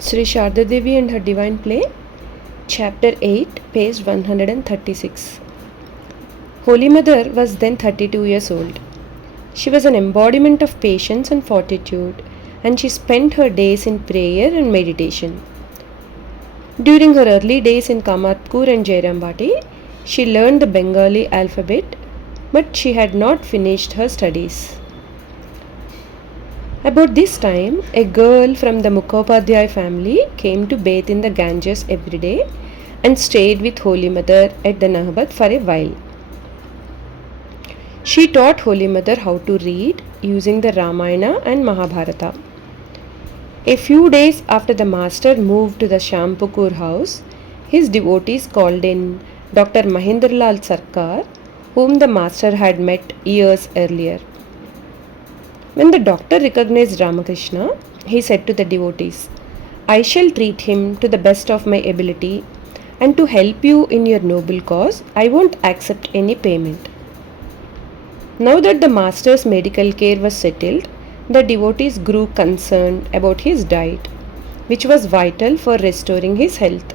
Sri Sharda Devi and Her Divine Play, Chapter 8, page 136. Holy Mother was then 32 years old. She was an embodiment of patience and fortitude, and she spent her days in prayer and meditation. During her early days in Kamarpur and Jairambati, she learned the Bengali alphabet, but she had not finished her studies. About this time, a girl from the Mukhopadhyay family came to bathe in the Ganges every day and stayed with Holy Mother at the Nahabad for a while. She taught Holy Mother how to read using the Ramayana and Mahabharata. A few days after the master moved to the Shyampukur house, his devotees called in Dr. Mahendralal Sarkar, whom the master had met years earlier. When the doctor recognized Ramakrishna, he said to the devotees, "I shall treat him to the best of my ability, and to help you in your noble cause, I won't accept any payment." Now that the master's medical care was settled, the devotees grew concerned about his diet, which was vital for restoring his health.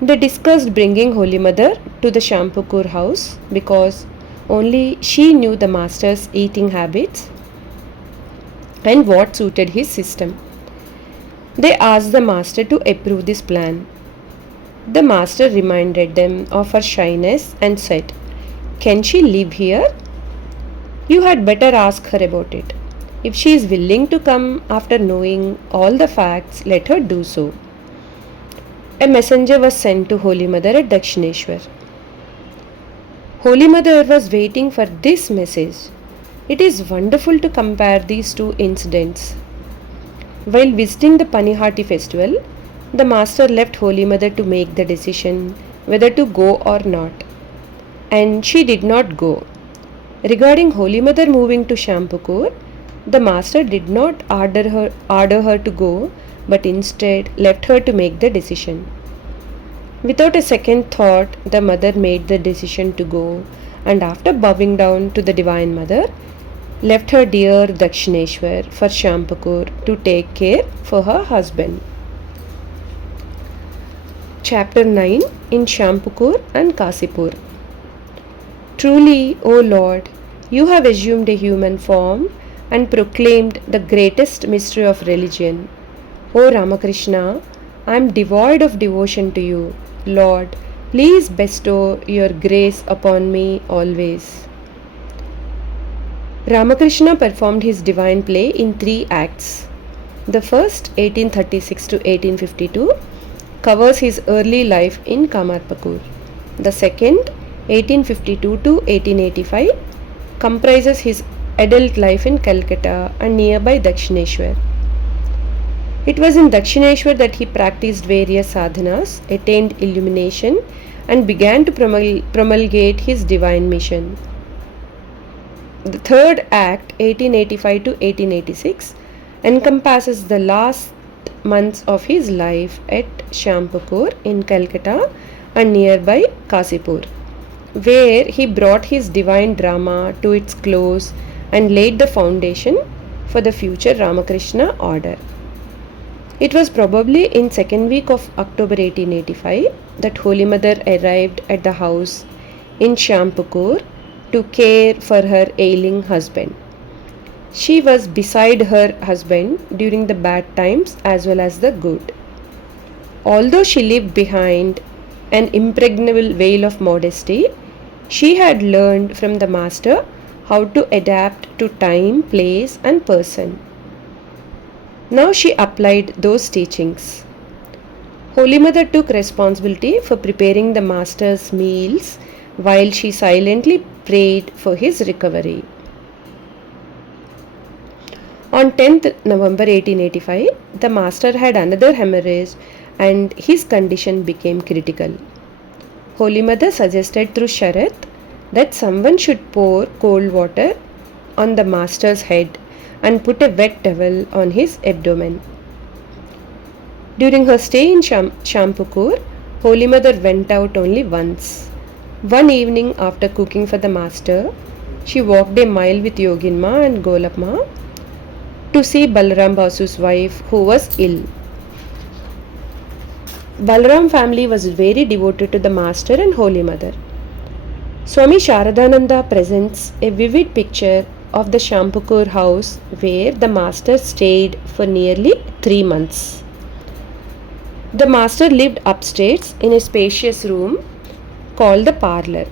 They discussed bringing Holy Mother to the Shyampukur house because only she knew the master's eating habits and what suited his system. They asked the master to approve this plan. The master reminded them of her shyness and said, "Can she live here? You had better ask her about it. If she is willing to come after knowing all the facts, let her do so." A messenger was sent to Holy Mother at Dakshineshwar. Holy Mother was waiting for this message. It is wonderful to compare these two incidents. While visiting the Panihati festival, the master left Holy Mother to make the decision whether to go or not, and she did not go. Regarding Holy Mother moving to Shyampukur, the master did not order her to go, but instead left her to make the decision. Without a second thought, the mother made the decision to go, and after bowing down to the Divine Mother, left her dear Dakshineshwar for Shyampukur to take care for her husband. Chapter 9 in Shyampukur and Cossipore. Truly, O Lord, you have assumed a human form and proclaimed the greatest mystery of religion. O Ramakrishna, I am devoid of devotion to you. Lord, please bestow your grace upon me always. Ramakrishna performed his divine play in 3 acts. The first, 1836 to 1852, covers his early life in Kamarpur. The second, 1852 to 1885, comprises his adult life in Calcutta and nearby Dakshineshwar. It was in Dakshineshwar that he practiced various sadhanas, attained illumination, and began to promulgate his divine mission. The third act, 1885 to 1886, encompasses the last months of his life at Shyampukur in Calcutta and nearby Cossipore, where he brought his divine drama to its close and laid the foundation for the future Ramakrishna order. It was probably in second week of October 1885 that Holy Mother arrived at the house in Shyampukur to care for her ailing husband. She was beside her husband during the bad times as well as the good. Although she lived behind an impregnable veil of modesty, she had learned from the master how to adapt to time, place, and person. Now she applied those teachings. Holy Mother took responsibility for preparing the master's meals while she silently prayed for his recovery. On 10th November 1885, the master had another hemorrhage and his condition became critical. Holy Mother suggested through Sharat that someone should pour cold water on the master's head and put a wet towel on his abdomen. During her stay in Shyampukur, Holy Mother went out only once. One evening after cooking for the master, she walked a mile with Yoginma and Golapma to see Balaram Basu's wife who was ill. Balaram family was very devoted to the Master and Holy Mother. Swami Sharadananda presents a vivid picture of the Shyampukur house where the Master stayed for nearly 3 months. The Master lived upstairs in a spacious room called the parlour.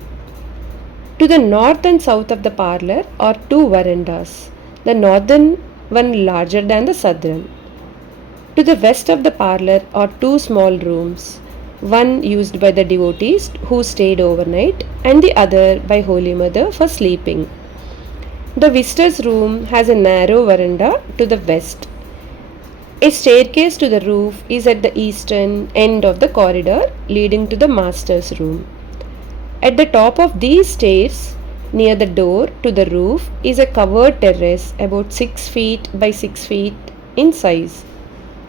To the north and south of the parlour are two verandas, the northern one larger than the southern. To the west of the parlour are two small rooms, one used by the devotees who stayed overnight and the other by Holy Mother for sleeping. The visitor's room has a narrow veranda to the west. A staircase to the roof is at the eastern end of the corridor leading to the master's room. At the top of these stairs, near the door to the roof, is a covered terrace about 6 feet by 6 feet in size.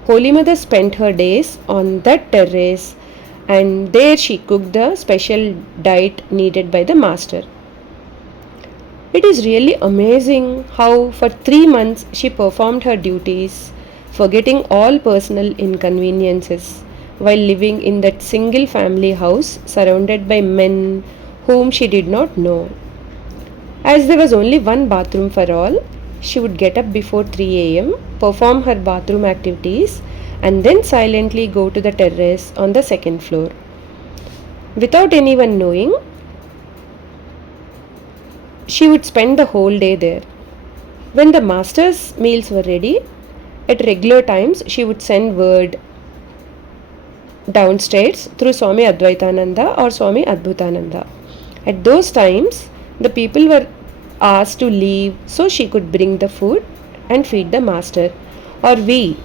Holy Mother spent her days on that terrace and there she cooked the special diet needed by the Master. It is really amazing how for 3 months she performed her duties, forgetting all personal inconveniences, while living in that single family house surrounded by men whom she did not know. As there was only one bathroom for all, she would get up before 3 am, perform her bathroom activities, and then silently go to the terrace on the second floor. Without anyone knowing, she would spend the whole day there. When the master's meals were ready, at regular times she would send word downstairs through Swami Advaitananda or Swami Adbhutananda. At those times, the people were asked to leave so she could bring the food and feed the master, or we,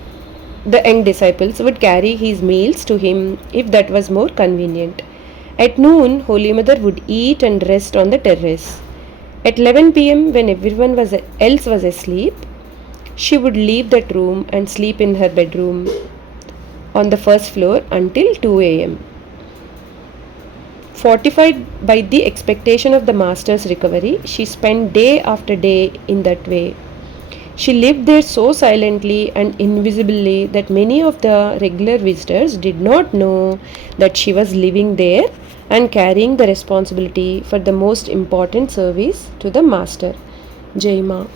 the young disciples, would carry his meals to him if that was more convenient. At noon, Holy Mother would eat and rest on the terrace. At 11 pm, when everyone else was asleep, she would leave that room and sleep in her bedroom on the first floor until 2 am. Fortified by the expectation of the master's recovery, she spent day after day in that way. She lived there so silently and invisibly that many of the regular visitors did not know that she was living there and carrying the responsibility for the most important service to the master. Jai Ma.